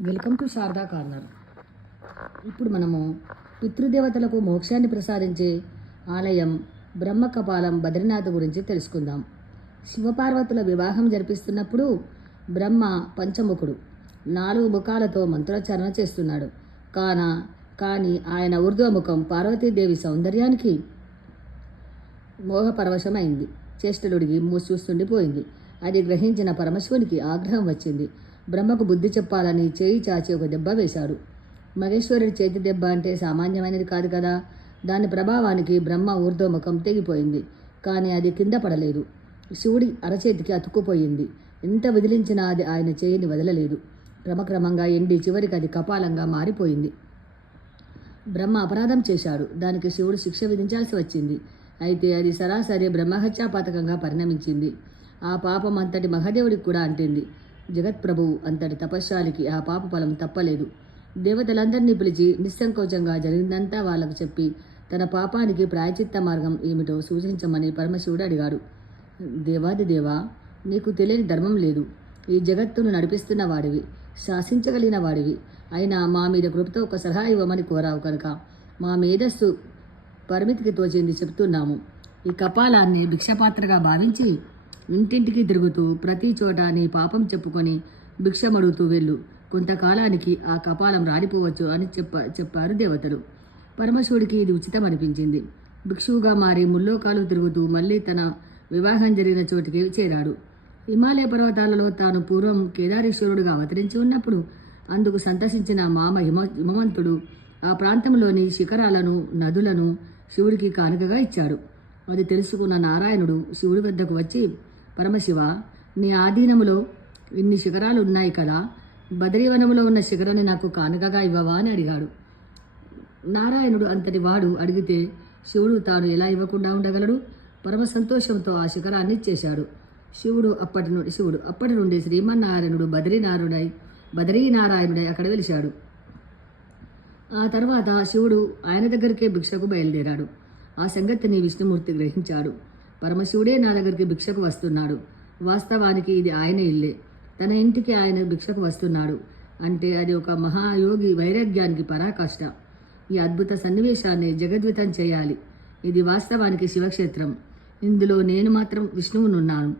Welcome to Sharada corner. ఇప్పుడు మనము పితృదేవతలకు మోక్షాన్ని ప్రసాదించే ఆలయం బ్రహ్మకపాలం బద్రీనాథ్ గురించి తెలుసుకుందాం. శివపార్వతుల వివాహం జరిపిస్తున్నప్పుడు బ్రహ్మ పంచముఖుడు నాలుగు ముఖాలతో మంత్రోచ్చారణ చేస్తున్నాడు. కాన కానీ ఆయన ఊర్ధ్వముఖం పార్వతీదేవి సౌందర్యానికి మోహపరవశమైంది. చేష్టలుడిగి మూసి చూస్తుండిపోయింది. అది గ్రహించిన పరమశివునికి ఆగ్రహం వచ్చింది. బ్రహ్మకు బుద్ధి చెప్పాలని చేయి చాచి ఒక దెబ్బ వేశాడు. మహేశ్వరుడి చేతి దెబ్బ అంటే సామాన్యమైనది కాదు కదా? దాని ప్రభావానికి బ్రహ్మ ఊర్ధ్వముఖం తెగిపోయింది. కానీ అది కింద పడలేదు. శివుడి అరచేతికి అతుక్కుపోయింది. ఎంత విదిలించినా అది ఆయన చేయిని వదలలేదు. క్రమక్రమంగా ఎండి చివరికి అది కపాలంగా మారిపోయింది. బ్రహ్మ అపరాధం చేశాడు. దానికి శివుడు శిక్ష విధించాల్సి వచ్చింది. అయితే అది సరాసరి బ్రహ్మహత్యా పాతకంగా పరిణమించింది. ఆ పాపం అంతటి మహాదేవుడికి కూడా అంటింది. జగత్ప్రభువు అంతటి తపశ్శాలికి ఆ పాప ఫలం తప్పలేదు. దేవతలందరినీ పిలిచి నిస్సంకోచంగా జరిగిందంతా వాళ్ళకు చెప్పి తన పాపానికి ప్రాయచిత్త మార్గం ఏమిటో సూచించమని పరమశివుడు అడిగాడు. దేవాది దేవా నీకు తెలియని ధర్మం లేదు. ఈ జగత్తును నడిపిస్తున్న వాడివి శాసించగలిగిన వాడివి. అయినా మా మీద కృపతో ఒక సలహా ఇవ్వమని కోరావు కనుక మా మేధస్సు పరిమితికి తోచింది చెప్తున్నాము. ఈ కపాలాన్ని భిక్షపాత్రగా భావించి ఇంటింటికి తిరుగుతూ ప్రతి చోట నీ పాపం చెప్పుకొని భిక్షమడుగుతూ వెళ్ళు. కొంతకాలానికి ఆ కపాలం రాలిపోవచ్చు అని చెప్ప చెప్పారు దేవతలు. పరమశివుడికి ఇది ఉచితం అనిపించింది భిక్షువుగా మారి ముల్లోకాలు తిరుగుతూ మళ్ళీ తన వివాహం జరిగిన చోటికి చేరాడు. హిమాలయ పర్వతాలలో తాను పూర్వం కేదారేశ్వరుడుగా అవతరించి ఉన్నప్పుడు అందుకు సంతసించిన మామ హిమ హిమవంతుడు ఆ ప్రాంతంలోని శిఖరాలను నదులను శివుడికి కానుకగా ఇచ్చాడు. అది తెలుసుకున్న నారాయణుడు శివుడి వద్దకు వచ్చి పరమశివ నీ ఆధీనములో ఇన్ని శిఖరాలు ఉన్నాయి కదా బదరీవనములో ఉన్న శిఖరాన్ని నాకు కానుకగా ఇవ్వవా అని అడిగాడు. నారాయణుడు అంతటి వాడు అడిగితే శివుడు తాను ఎలా ఇవ్వకుండా ఉండగలడు? పరమ సంతోషంతో ఆ శిఖరాన్ని ఇచ్చేశాడు. శివుడు అప్పటి నుండి శివుడు అప్పటి నుండి శ్రీమన్నారాయణుడు బద్రీనారాయణుడై బద్రీనారాయణుడై అక్కడ వెలిశాడు. ఆ తర్వాత శివుడు ఆయన దగ్గరికే భిక్షకు బయలుదేరాడు. ఆ సంగతిని విష్ణుమూర్తి గ్రహించాడు. పరమశివుడే నా దగ్గరికి భిక్షకు వస్తున్నాడు. వాస్తవానికి ఇది ఆయన ఇల్లే. తన ఇంటికి ఆయన భిక్షకు వస్తున్నాడు అంటే అది ఒక మహాయోగి వైరాగ్యానికి పరాకాష్ట. ఈ అద్భుత సన్నివేశాన్ని జగద్వితం చేయాలి. ఇది వాస్తవానికి శివక్షేత్రం. ఇందులో నేను మాత్రం విష్ణువునున్నాను.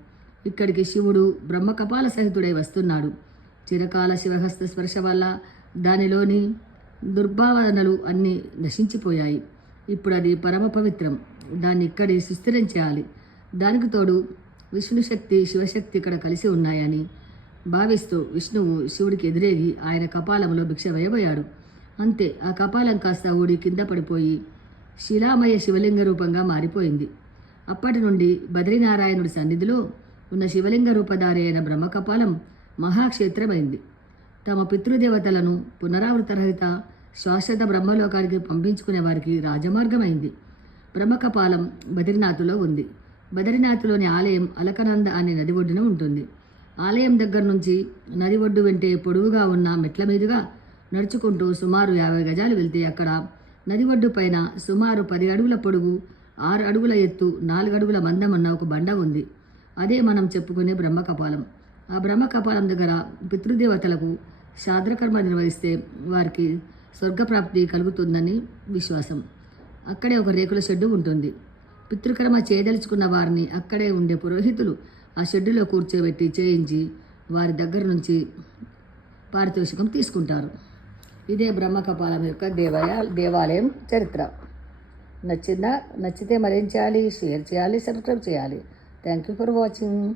ఇక్కడికి శివుడు బ్రహ్మకపాల సహితుడై వస్తున్నాడు. చిరకాల శివహస్త స్పర్శ వల్ల దానిలోని దుర్భావనలు అన్నీ నశించిపోయాయి. ఇప్పుడు అది పరమ పవిత్రం. దాన్ని ఇక్కడి సుస్థిరం చేయాలి. దానికి తోడు విష్ణు శక్తి శివశక్తి ఇక్కడ కలిసి ఉన్నాయని భావిస్తూ విష్ణువు శివుడికి ఎదురేగి ఆయన కపాలంలో భిక్ష వేయబోయాడు. అంతే ఆ కపాలం కాస్త ఊడి కింద పడిపోయి శిలామయ శివలింగ రూపంగా మారిపోయింది. అప్పటి నుండి బద్రీనారాయణుడి సన్నిధిలో ఉన్న శివలింగ రూపధారి అయిన బ్రహ్మకపాలం మహాక్షేత్రమైంది. తమ పితృదేవతలను పునరావృతరహిత శాశ్వత బ్రహ్మలోకానికి పంపించుకునే వారికి రాజమార్గమైంది. బ్రహ్మకపాలం బద్రీనాథ్లో ఉంది. బద్రీనాథ్లోని ఆలయం అలకనంద అనే నది ఒడ్డున ఉంటుంది. ఆలయం దగ్గర నుంచి నది ఒడ్డు వెంటే పొడవుగా ఉన్న మెట్ల మీదుగా నడుచుకుంటూ సుమారు యాభై గజాలు వెళ్తే అక్కడ నది ఒడ్డు పైన సుమారు పది అడుగుల పొడుగు ఆరు అడుగుల ఎత్తు నాలుగు అడుగుల మందం ఉన్న ఒక బండ ఉంది. అదే మనం చెప్పుకునే బ్రహ్మకపాలం. ఆ బ్రహ్మకపాలం దగ్గర పితృదేవతలకు శాద్రకర్మ నిర్వహిస్తే వారికి స్వర్గప్రాప్తి కలుగుతుందని విశ్వాసం. అక్కడే ఒక రేకుల షెడ్డు ఉంటుంది. పితృకర్మ చేయదలుచుకున్న వారిని అక్కడే ఉండే పురోహితులు ఆ షెడ్డులో కూర్చోబెట్టి చేయించి వారి దగ్గర నుంచి పారితోషికం తీసుకుంటారు. ఇదే బ్రహ్మకపాలం యొక్క దేవాలయ దేవాలయం చరిత్ర. నచ్చిందా? నచ్చితే మరేం చేయాలి? షేర్ చేయాలి? సబ్స్క్రైబ్ చేయాలి. Thank you for watching